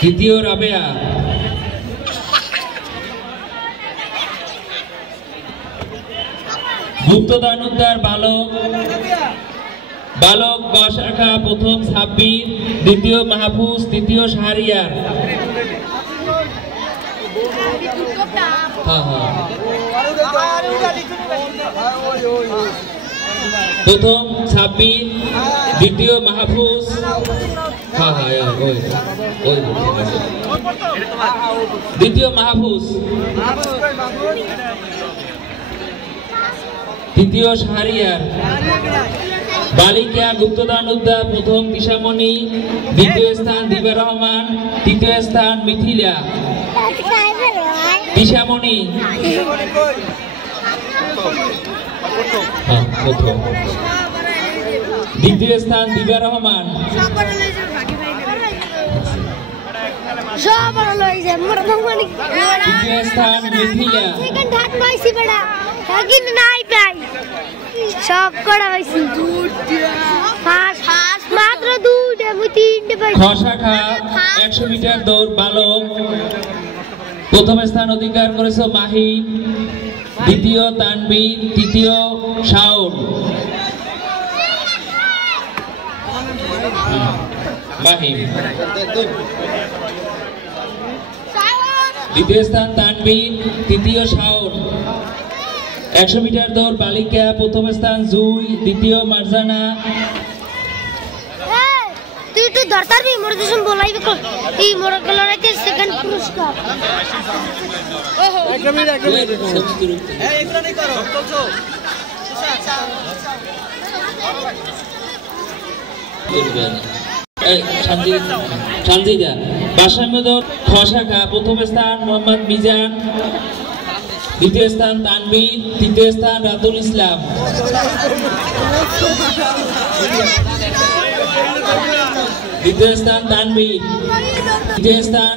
তৃতীয় রাবেয়া, গুপ্তদান উদ্ধার বালক বালক গ শাখা প্রথম সাব্বির, দ্বিতীয় মাহফুজ, তৃতীয় শাহরিয়ার। প্রথম সাব্বির, দ্বিতীয় মাহফুজ, দ্বিতীয় মাহফুজ, তৃতীয় শাহরিয়ার। বালিকা গুপ্তদান উদ্ধার প্রথম দিশামণি, দ্বিতীয় স্থান দিবা রহমান, তৃতীয় স্থান মিথিলা। দিশামণি প্রথম, দ্বিতীয় স্থান দিবা রহমান, তৃতীয় স্থান মিথিলা। খ শাখা 100 মিটার দৌড় বালক প্রথম স্থান অধিকার করেছে মাহিম, দ্বিতীয় তানবীর, তৃতীয় শাওন। মাহিম, দ্বিতীয় স্থান তানবীর, তৃতীয় শাওন। 100 মিটার দৌড় বালিকা প্রথম স্থান জুই, দ্বিতীয় মারজানা। তুই তো ধরতারবি মোর দেশম বলাইবে কো এই মোর গলরাতে সেকেন্ড পুরস্কার। এক মিনিট এই এগুলা নাই করো চলছো শান্তিদা বাসামদর খ শাখা প্রথম স্থান মোহাম্মদ মিজান, দ্বিতীয় স্থান তানবীর, তৃতীয় স্থান রাতুল ইসলাম। দ্বিতীয় স্থান তানবীর, তৃতীয় স্থান